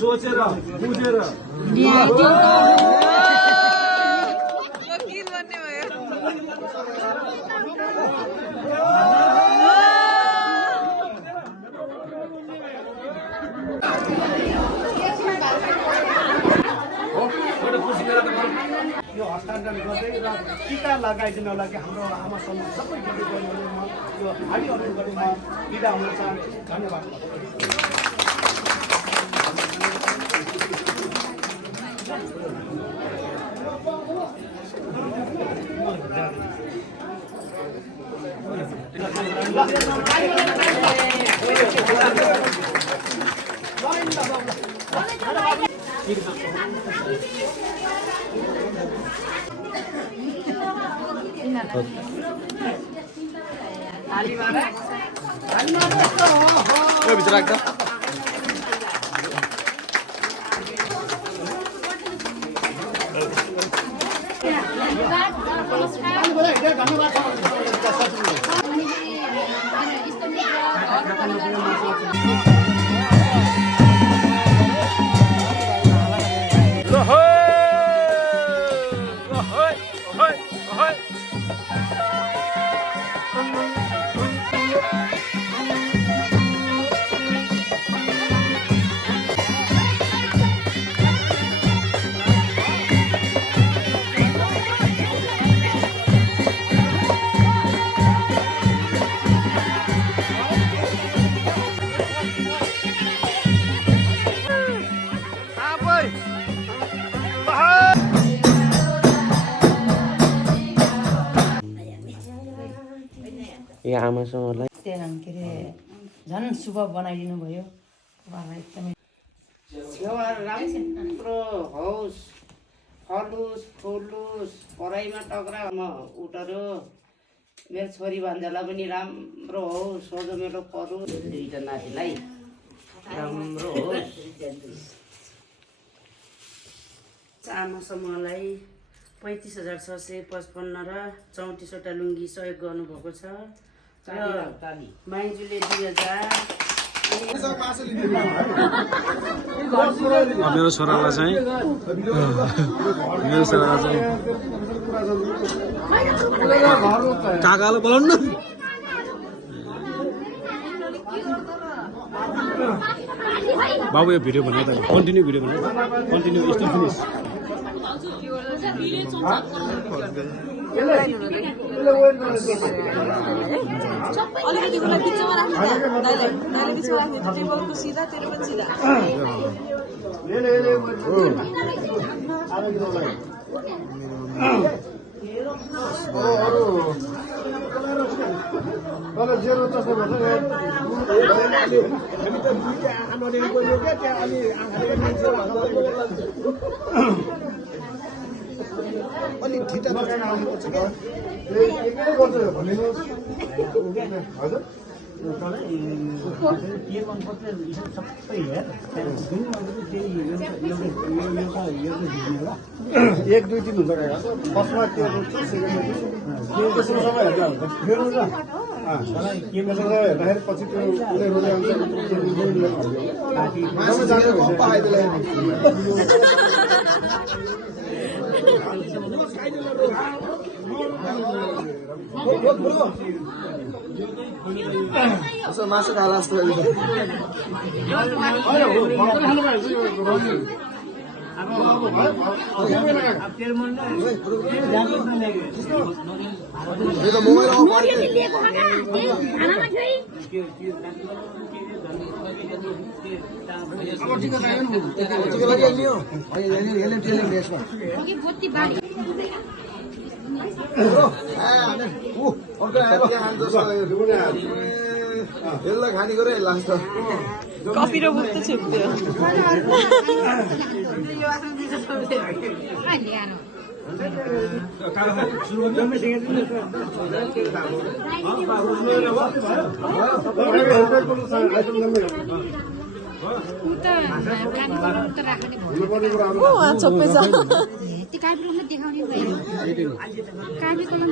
सोचेर बुझेर यो हस्तान्तरण गर्दै र टिका लगाइदिनलाई हाम्रो आमा समाज सबै दिदीबहिनीहरूले म यो हार्दिक अनुरोध गरी म बिदा हुन चाहन्छु। धन्यवाद। भित्र राख्दा यो आमासँगलाई के अरे झन् शुभ बनाइदिनु भयो। एकदमै राम्रो होस्, फलोस् फुलोस्, पढाइमा टक्रा उठ्यो। मेरो छोरी भन्जालाई पनि राम्रो होस्, सोझो मेरो पढोस्, दुईटा नातिलाई राम्रो होस्। आमा समूहलाई 35,655 र 34वटा लुङ्गी सहयोग गर्नुभएको छ। माइजूले 2000। मेरो छोरालाई चाहिँ काकालाई बोलाउनु न। बाबु यो भिडियो भने त कन्टिन्यू भिडियो भने कन्टिन्यू यस्तो फिनिस अलिकति मलाई बिचमा राख्नु दाइले बिचमा राख्नु टेबलको सिधा तेरो पनि सिधा अलि ठिटा एक दुई दिन हुन्छ फर्स्टमा के हेर्दाखेरि पछि त्यो मासु खाला जस्तो यसलाई खाने गरे लाग्छ कफी र बुक त छिप्थ्यो देखाउने भयो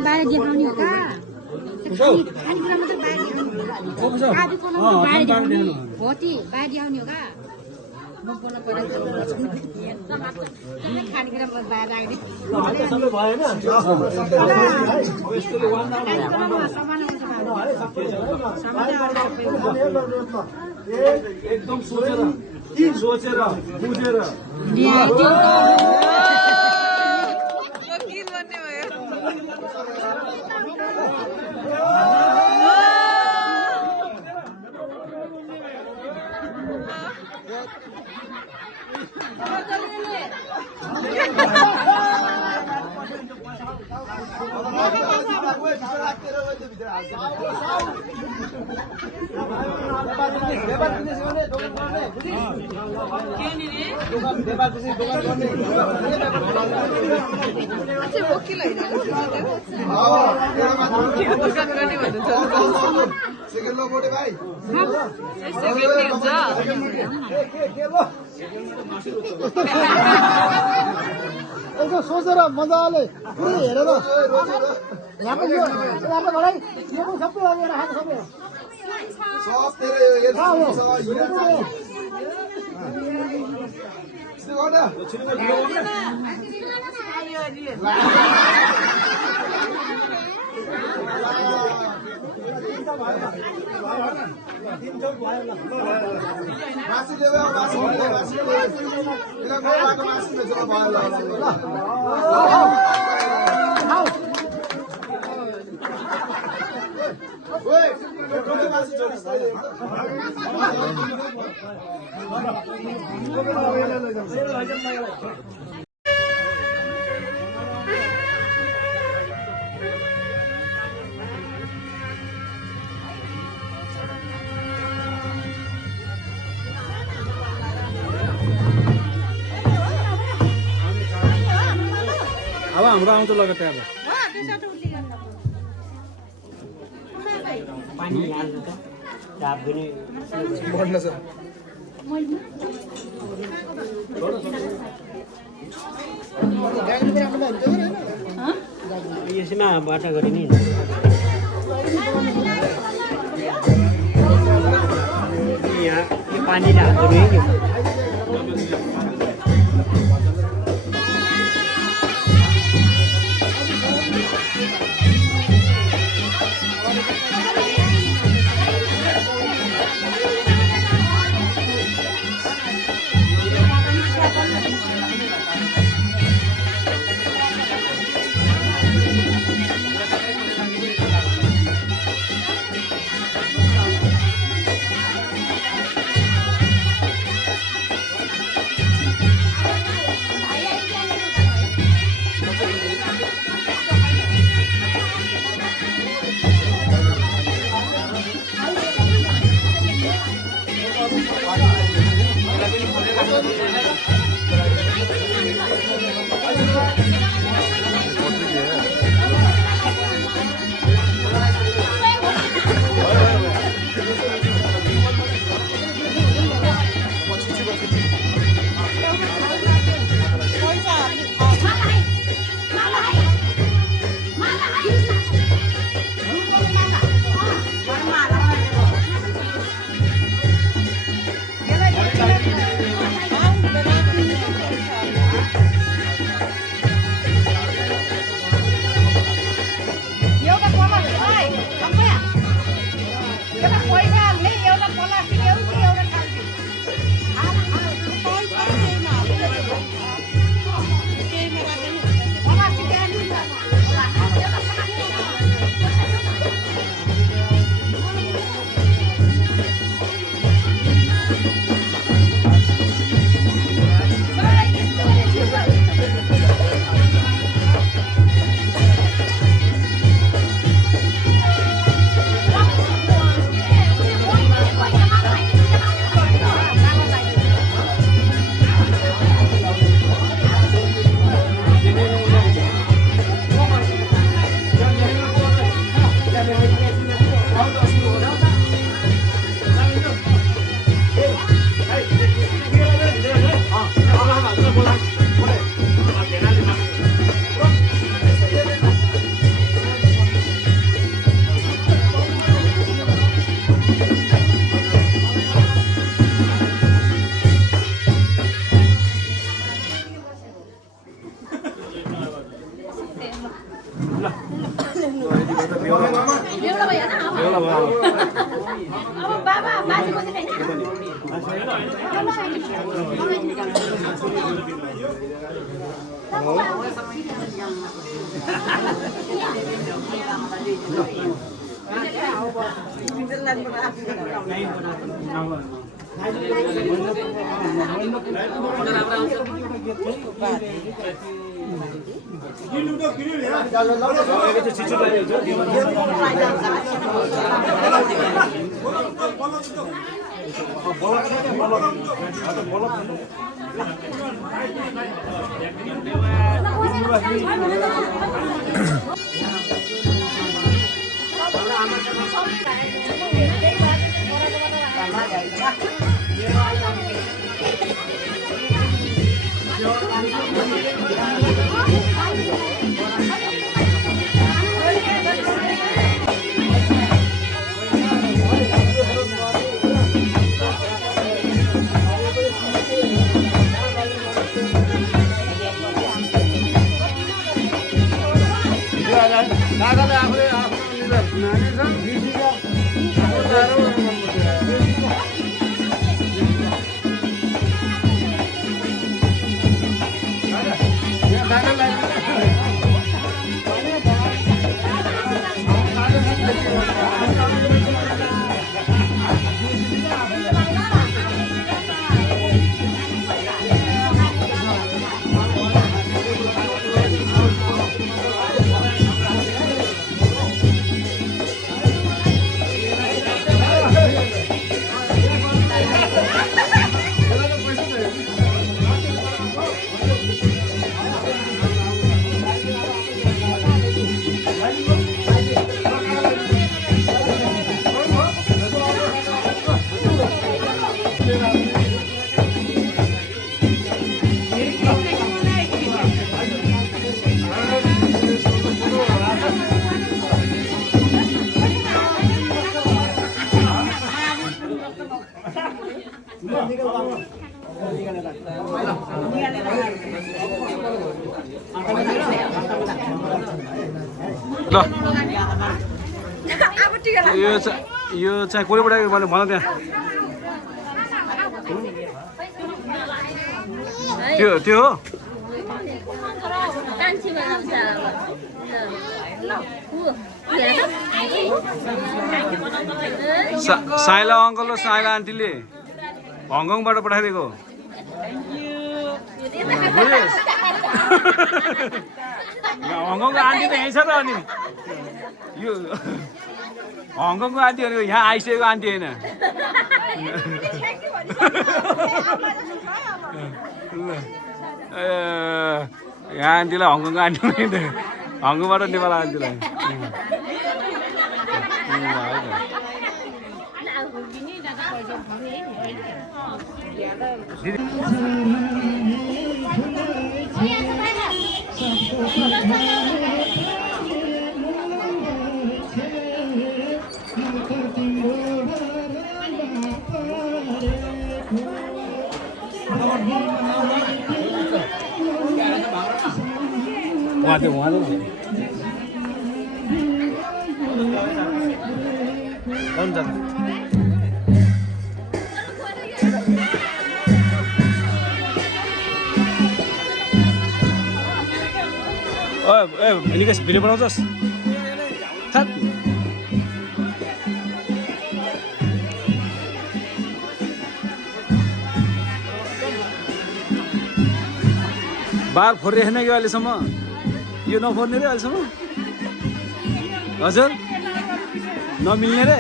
बाहिर देखाउने हो खानेकुरा मात्रै बारी आधी कोलमको बारी आउने भोटी बारी आउने हो का म बोल्न परेको खानेकुरा बाहिर आउने सबै भएन एकदम सोचेर बुझेर वकिल बन्ने भयो वकिल होइन दोकान गर्ने भन्नुहुन्छ एकदम सोचेर मजाले हेरेर यहाँको यो यहाँको भाइ यो पनि सबै अब राखेको अब हाम्रो आउँछ लगातार पानी हाल्नु त झाप पनि बढ्न छ यसमा बाटा गरे नि यहाँ यो पानीले हाल्नु है यो चाहिँ कोहीबाट मैले भन त्यहाँ त्यो हो साइला अङ्कल र साइला आन्टीले हङकङबाट पठाइदिएको हङकङको आन्टी त यहीँ छ त अनि यो हङकङको आन्टी भनेको यहाँ आइसकेको आन्टी होइन यहाँ आन्टीलाई हङकङको आन्टी हङकङबाट नेपाल आन्टीलाई वहाँ निकास भिडियो बनाउँछस् बार फोरिरहेन कि अहिलेसम्म यो नफोर्ने रे अहिलेसम्म हजुर नमिल्ने रे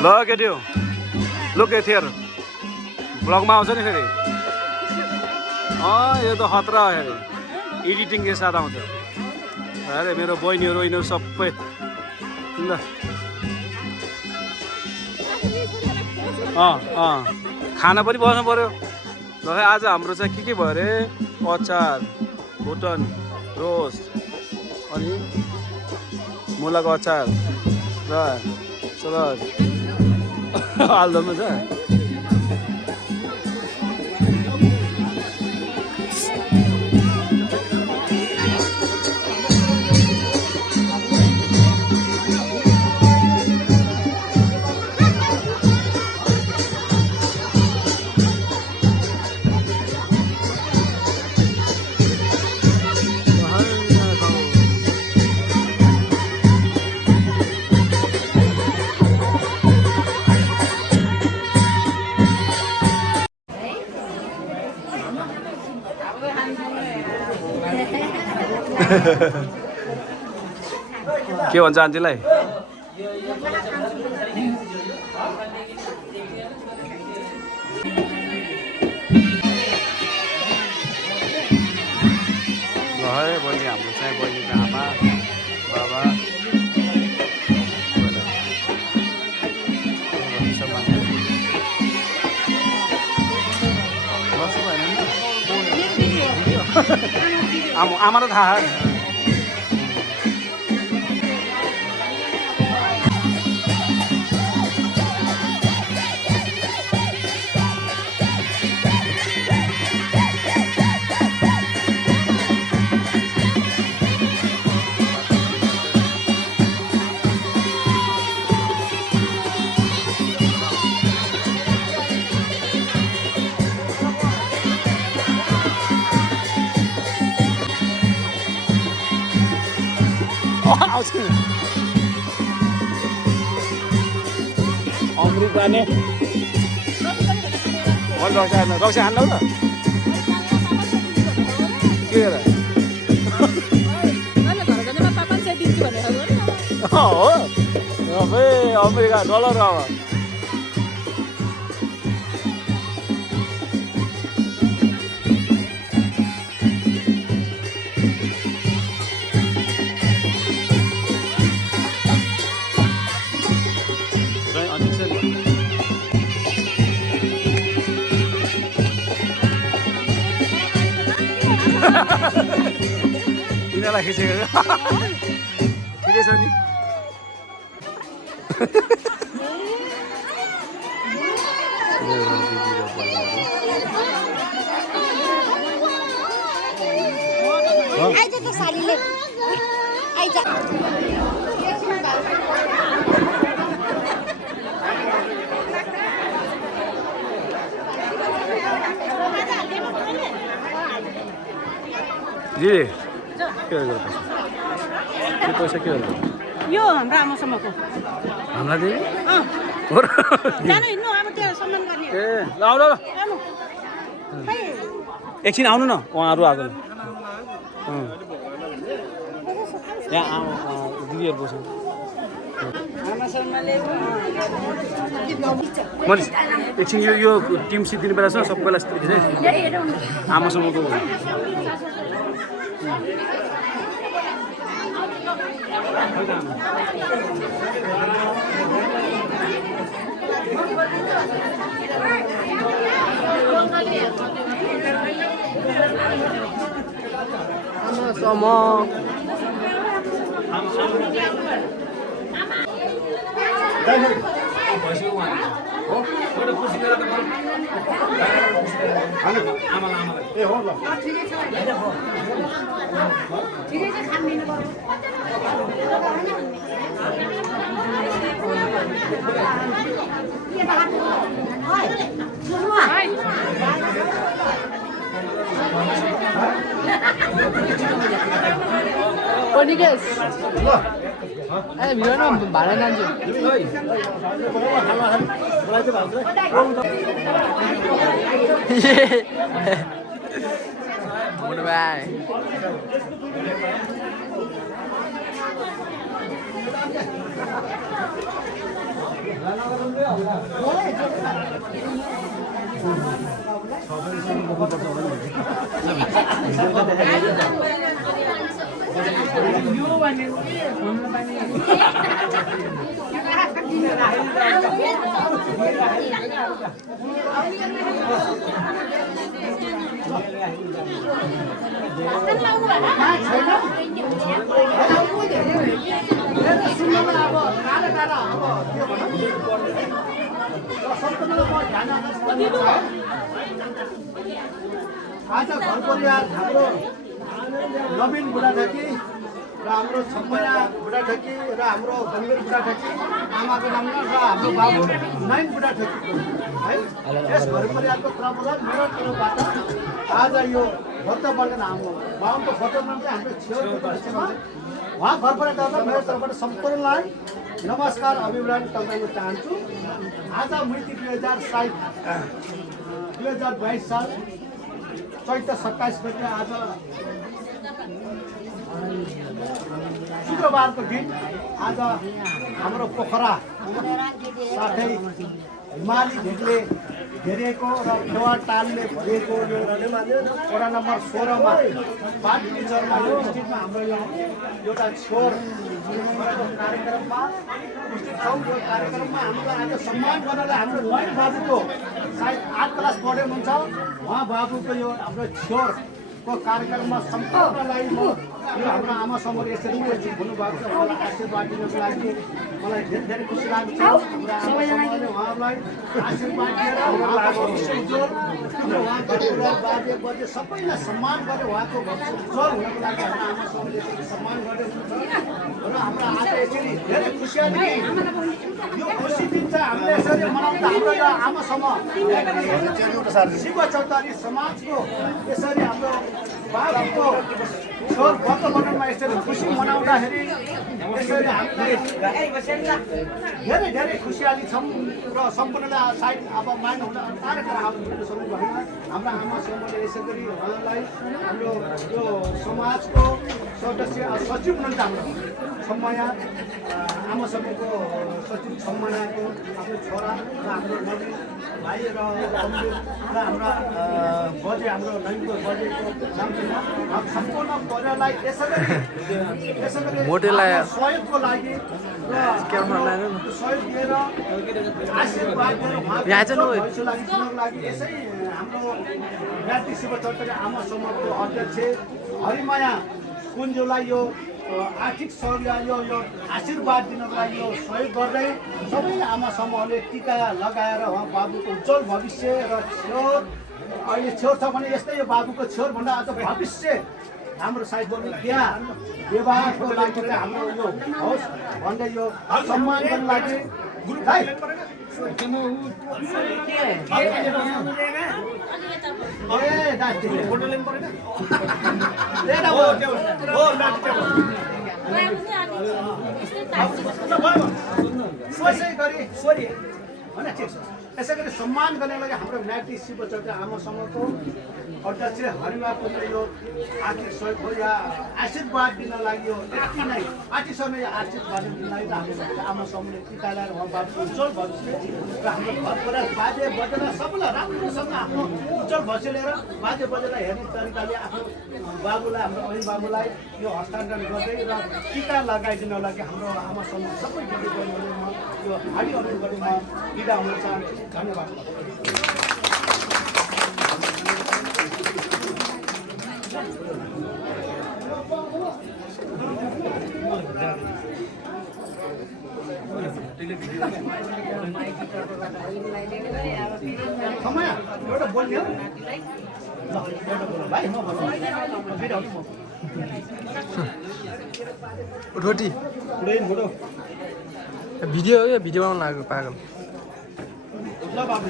ल केट्यो लुक यतिखेर ब्लगमा आउँछ नि फेरि यो त खतरा हो अरे एडिटिङको साथ आउँछ अरे मेरो बहिनीहरू यिनीहरू सबै ल खाना पनि बस्नु पर्यो ल आज हाम्रो चाहिँ के भयो अरे अचार भुटन रोस्ट अनि मुलाको अचार र सलाद आलुदम छ के भन्छ आन्टीलाई ल है बहिनी हाम्रो चाहिँ बहिनीको आमा बाबा आमा त थाहा आउँछ अमृत जाने रक्सी हान्नु त के हो अमेरिका डलर अब तिनीहरूलाई खिचेको ठिकै छ नि आइज त सालीले आइज दिदी के गर्छ के पैसा के गर्छ यो हाम्रो आमासम्मको हामीलाई दिदी जानु हिँड्नु अब त्यो सम्मान गर्ने ए ल आउनु ल एकछिन आउनु न उहाँहरू आएको यहाँ दिदीहरू बस्नु मैले एकछिन यो टिम सिट दिने बेला छ सबैलाई आमासम्मको ए हो ल भाडा जान्छु भाइ आज घर परिवार हाम्रो नवीन बुढाढाकी र हाम्रो छम्मया बुढाढाकी र हाम्रो गम्भीर बुढाढाकी आमाको नाममा र हाम्रो बाबु नयन बुढाढाकी है यस घर परिवारको तर्फबाट मेरो तर्फबाट आज यो व्रत बन्धन हाम्रो बाबुको व्रत बन्धन चाहिँ हाम्रो छेउको पक्षमा उहाँ घर परिवारबाट मेरो तर्फबाट सम्पूर्णलाई नमस्कार अभिवादन टक्राउन चाहन्छु। आज मिति 2022 साल चैत्र 27 गते आज शुक्रबारको दिन आज हाम्रो पोखरा साथै हिमाली भेगले घेरिएको र फेवा तालले भरिएको यो वडा नम्बर 16 मा बागमती चरमा यो स्थितमा हाम्रो यो एउटा छोर कार्यक्रममा उपस्थित छौँ। यो कार्यक्रममा हामीलाई आज सम्मान गर्नलाई हाम्रो नयन बाबुको सायद 8 क्लास पढ्दै हुनुहुन्छ उहाँ बाबुको यो हाम्रो छोरको कार्यक्रममा सम्पूर्णलाई म यो हाम्रो आमा समूहले यसरी उपस्थित हुनुभएको छ उहाँलाई आशीर्वाद दिनको लागि मलाई धेरै धेरै खुसी लाग्छ। हाम्रो आमा समूहले उहाँलाई आशीर्वाद दिएर उहाँको भविष्य उज्जवल र उहाँको परिवार बाजे बजे सबैलाई सम्मान गरेर उहाँको भविष्य उज्जवल हुनको लागि हाम्रो आमा समूहले यसरी सम्मान गर्दै हुनुहुन्छ र हाम्रो आज यसरी धेरै खुसियाली यो खुसी दिन चाहिँ हामीले यसरी मनाउँदा हाम्रो यो आमा समूह शिव चौतारी समाजको यसरी हाम्रो बाबुको छोर व्रत बन्धनमा यसरी खुसी मनाउँदाखेरि यसरी हामीलाई धेरै धेरै खुसियाली छौँ र सम्पूर्णलाई सायद अब मान्न हुन कार्यक्रम हाम्रो समूह भएन हाम्रो आमा समूहले यसै गरी उहाँलाई हाम्रो यो समाजको सदस्य सचिव हुनुहुन्छ हाम्रो छम्मया आमा समूहको सचिव छम्मयाको आफ्नो छोरा र हाम्रो नवीन भाइ र हाम्रा बजे हाम्रो नैनको बजेको नाममा सम्पूर्ण परिवारलाई यसरी सहयोगको लागि र सहयोग दिएर आशीर्वाद दिएर उहाँको लागि यसै हाम्रो ज्ञाति शिव चौतारी आमा समूहको अध्यक्ष हरिमाया कुञ्जुलाई यो आर्थिक सहयोग यो आशीर्वाद दिनको लागि यो सहयोग गर्दै सबै आमा समूहले टिका लगाएर उहाँ बाबुको उज्जवल भविष्य र छोर अहिले छोर छ भने यस्तै यो बाबुको छोरभन्दा अझ भविष्य हाम्रो सायद बोल्नु विवाहको लागि चाहिँ हाम्रो यो होस् भन्दै यो सम्मान गर्नु लागि यसै गरी सम्मान गर्नको लागि हाम्रो म्याग्दी शिव चौतारी आमा समूहको अध्यक्ष हरिमापुरले यो आर्थिक सहयोग हो या आशीर्वाद दिन लागि यो यति नै आर्थिक समय आशीर्वाद दिन लागि हाम्रो आमा समूहले टिका लगाएर उहाँ बाबुको उज्जवल भविष्य र हाम्रो घर परिवार बाजे बजेलाई सबैलाई राम्रोसँग आफ्नो उज्जवल भविष्य लिएर बाजे बजेलाई हेर्ने तरिकाले आफ्नो बाबुलाई हाम्रो अभिबाबुलाई यो हस्तान्तरण गर्दै र टिका लगाइदिनको लागि हाम्रो आमा समूह सबै दिदीबहिनीहरूले म यो हार्दिक अनुरोध गरी म बिदा हुन चाहन्छु। धन्यवाद। समय एउटा बोल्ने भाइ म रोटी भिडियो हो या भिडियो बनाउनु लाग्यो पागल ल बाबु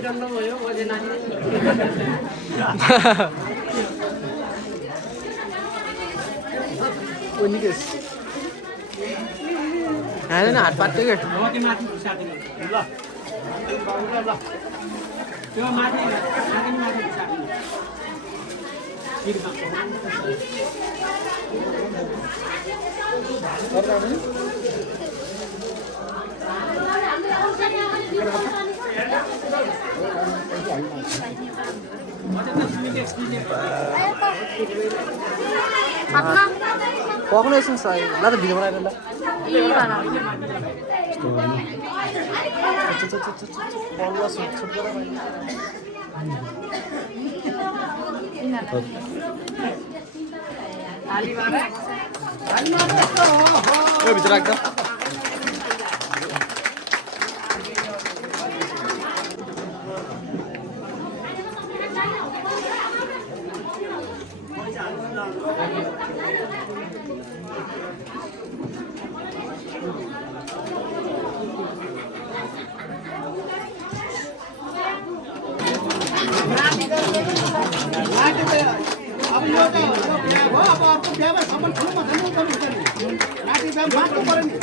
जन्मभयो अझै नानी हालेन हात पात्यो क्या माथि साथी ल त्यो माथि साथी Thank you. पक्नु एकछिन सही ल त भिडियो बनाएर ल भित्र राख्दा अब यो त बिहा भयो अब अर्को बिहामा सामान ठुलोमा खानु पर्ने हुन्छ नि नाति बिहा मान्नु पर्यो नि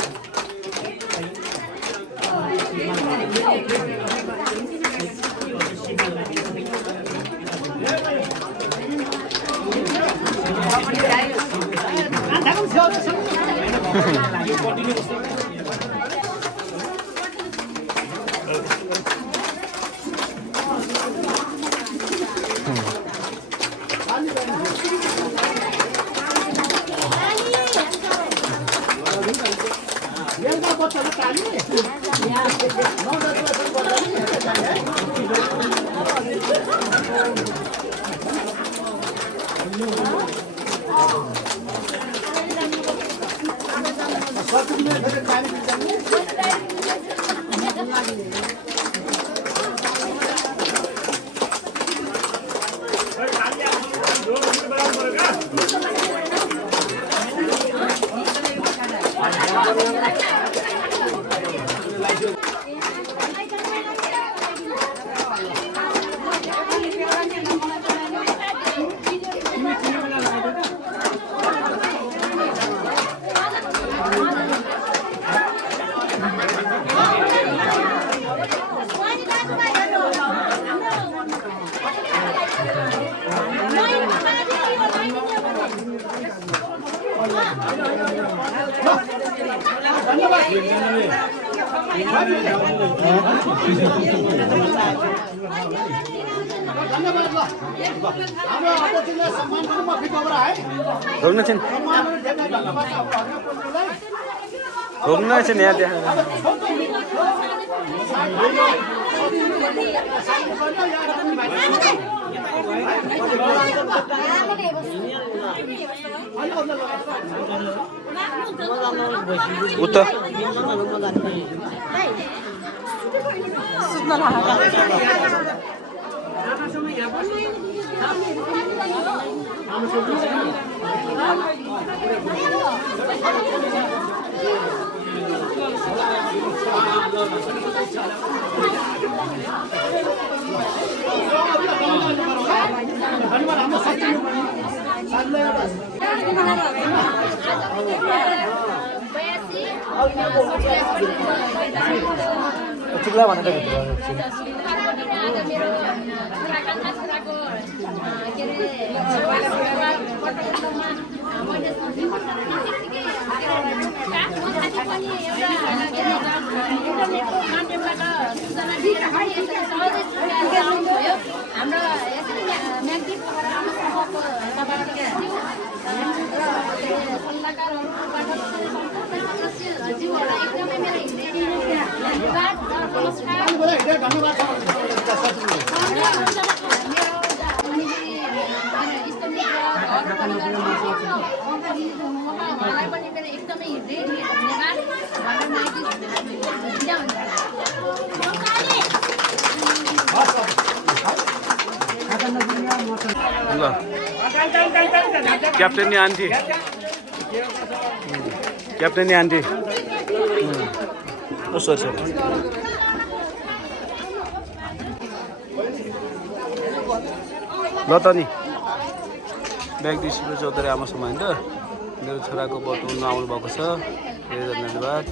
रोक्नु छिन् रोक्नु छिन् यहाँ त्यहाँ उता सुत्न लाग्यो चिक्ला भनेर भित्र captain aunty captain aunty sorry sorry ल त नि ब्याग डिस्ट्रिब्युट चौधरी आमासँग होइन त मेरो छोराको बटुल्न आउनु भएको छ धेरै धन्यवाद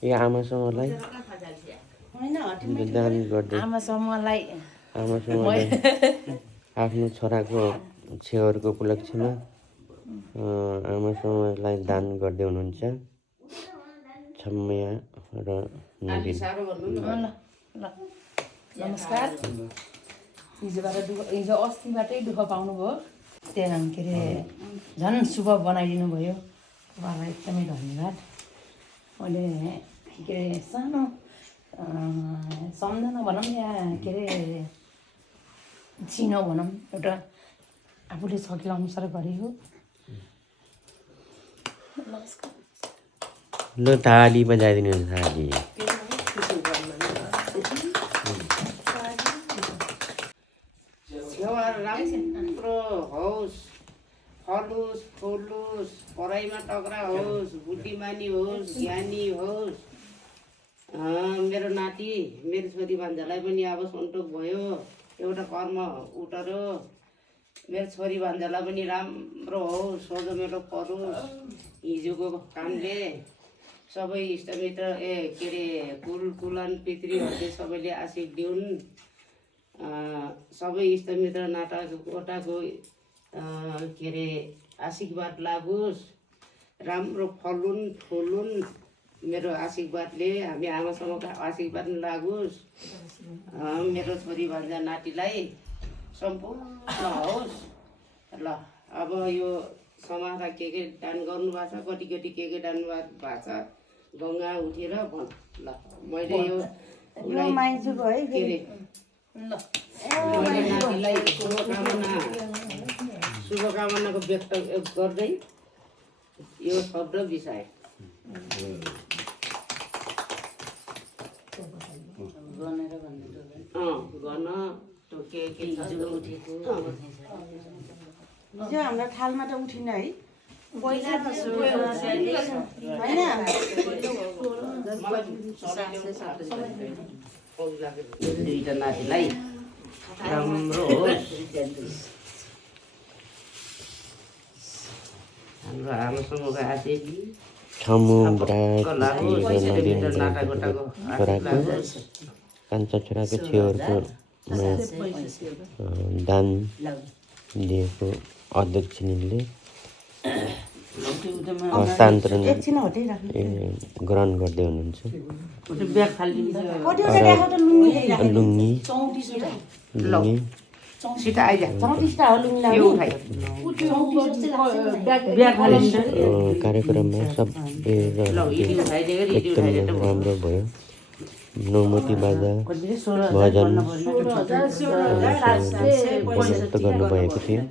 यो आमा समूहलाई दान गर्दै आमा समूहलाई आफ्नो छोराको छेउहरूको उपलक्ष्यमा आमा समूहलाई दान गर्दै हुनुहुन्छ छम्या र निलिन। नमस्कार। हिजो अस्तिबाटै दुःख पाउनुभयो, त्यहाँ के अरे झन् शुभ बनाइदिनु भयो। उहाँलाई एकदमै धन्यवाद। मैले के अरे सानो सम्झना भनौँ या के अरे चिनो भनौँ, एउटा आफूले सकिलो अनुसार गरेको। ल थाली बजाइदिनु थाली। छेवा राम्रो होस्, फलोस् फुलोस्, पढाइमा तगडा होस्, बुद्धिमानी होस्, ज्ञानी होस्। मेरो नाति मेरो छोरी भान्जालाई पनि अब सन्तोष भयो, एउटा कर्म उठ्यो। मेरो छोरी भान्जालाई पनि राम्रो होस्, सोझो मेरो परोस्। हिजोको कामले सबै इष्टमित्र के अरे कुलान पितृहरूले सबैले आशिष दिउन्। सबै इष्टमित्र नाटाको के अरे आशीर्वाद लागोस्, राम्रो फलुन् फुलुन्। मेरो आशीर्वादले हामी आमासँगको आशीर्वाद लागोस्। मेरो छोरी भान्जा नातिलाई सम्पूर्ण होस्। ल अब यो समाजमा के दान गर्नुभएको छ, कति कति के दान भएको छ, गङ्गा उठेर भन्। ल मैले यो के अरे नातिलाई शुभकामनाको व्यक्त गर्दै यो शब्द बिसाए। गर्न के हिजो उठेको हिजो हाम्रो थालमा त उठिन है, दुईटा नातिलाई राम्रो होस्। हाम्रो आमासँगको आशिष छमु छोराको कान्छा छोराको छेउहरूको दान दिएको अध्यक्षले हस्तान्तरण ग्रहण गर्दै हुनुहुन्छ। लुङ्गी कार्यक्रममा सबै एकदमै राम्रो भयो। नौमती बाजा भजन समाप्त गर्नुभएको थियो।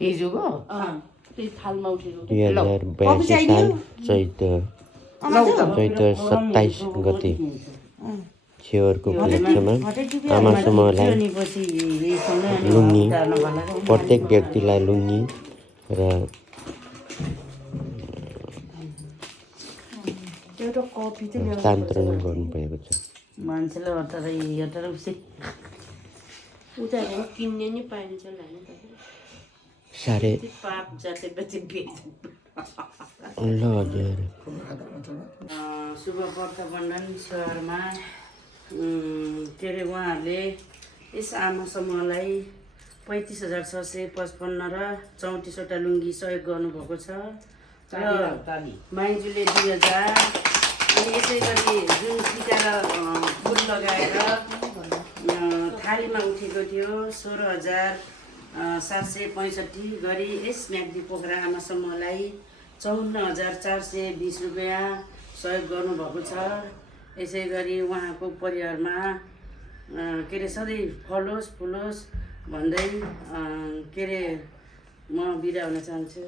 2082 साल चैत 27 गते छेउहरूको उपलक्ष्यमा आमा समूहलाई लुङ्गी, प्रत्येक व्यक्तिलाई लुङ्गी र हस्तान्तरण गर्नुभएको छ। मान्छेले हतार किन्ने नि पाइन्छ साह्रै पाप जाते बेचे ल हजुर शुभ वर्तबन्धन सहरमा के अरे उहाँहरूले यस आमा समूहलाई 35,655 र 34वटा लुङ्गी सहयोग गर्नुभएको छ। र माइजूले 2000 अनि यसै गरी जुन टिका र फुल लगाएर थालीमा उठेको थियो 16,765 गरी यस म्याग्दी पोखरा आमा समूहलाई 54,420 रुपियाँ सहयोग गर्नुभएको छ। यसै गरी उहाँको परिवारमा के अरे सधैँ फलोस् फुलोस् भन्दै के अरे म बिदा हुन चाहन्छु।